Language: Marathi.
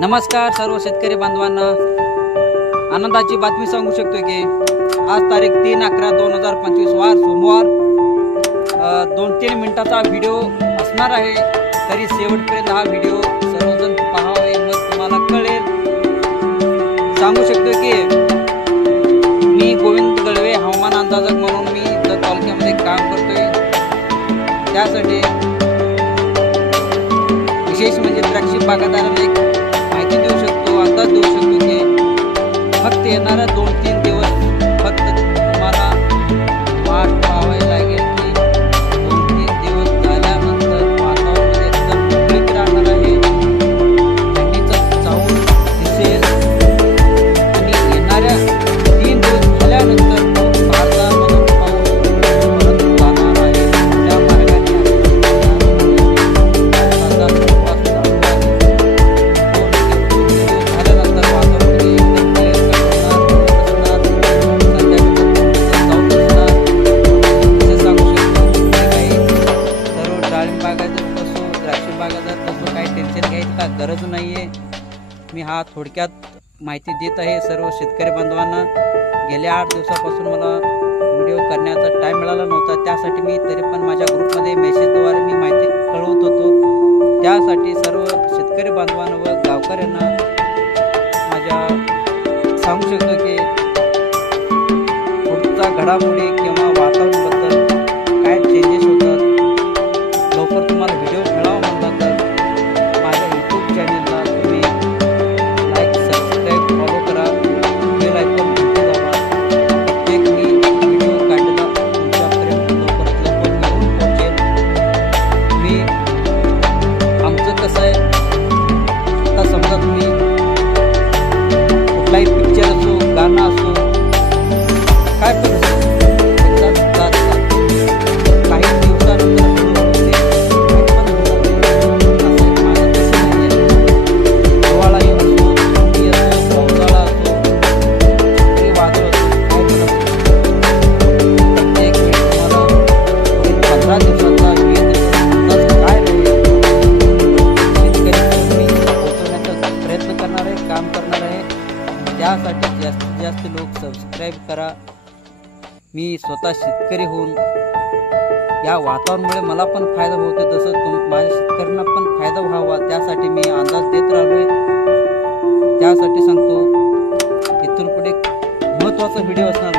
नमस्कार सर्व शेतकरी बांधवांना. आनंदाची बातमी सांगू शकतो की आज तारीख तीन अकरा दोन हजार पंचवीस वार सोमवार दोन तीन मिनिटाचा व्हिडिओ असणार आहे. तरी शेवटपर्यंत हा व्हिडिओ सर्वजण पाहावे मग तुम्हाला कळेल. सांगू शकतो की मी गोविंद गळवे हवामान अंदाजक म्हणून मी जत तालुक्यामध्ये काम करतोय. त्यासाठी विशेष म्हणजे द्राक्षी बागायतदारांना एक येणाऱ्या दोन तीन सर्व डाळिंब असो द्राक्ष बागायचं असो काही टेन्शन घ्यायची का गरज नाही आहे मी हा थोडक्यात माहिती देत आहे सर्व शेतकरी बांधवांना. गेल्या आठ दिवसापासून मला व्हिडिओ करण्याचा टाईम मिळाला नव्हता त्यासाठी मी तरी पण माझ्या ग्रुपमध्ये मेसेजद्वारे मी माहिती कळवत होतो. त्यासाठी सर्व शेतकरी बांधवांना व गावकऱ्यांना माझ्या सांगू शकतो की पुढचा घडामोडी कुठलाही पिक्चर असो गाणं असो. काय पण सबस्क्राईब करा. मी स्वतः शेतकरी होऊन या वातावरणामुळे मला पण फायदा होतो तसं तुम माझ्या शेतकऱ्यांना पण फायदा व्हावा. त्यासाठी मी अंदाज देत राहिलोय. त्यासाठी सांगतो इथून पुढे महत्त्वाचा व्हिडिओ असणार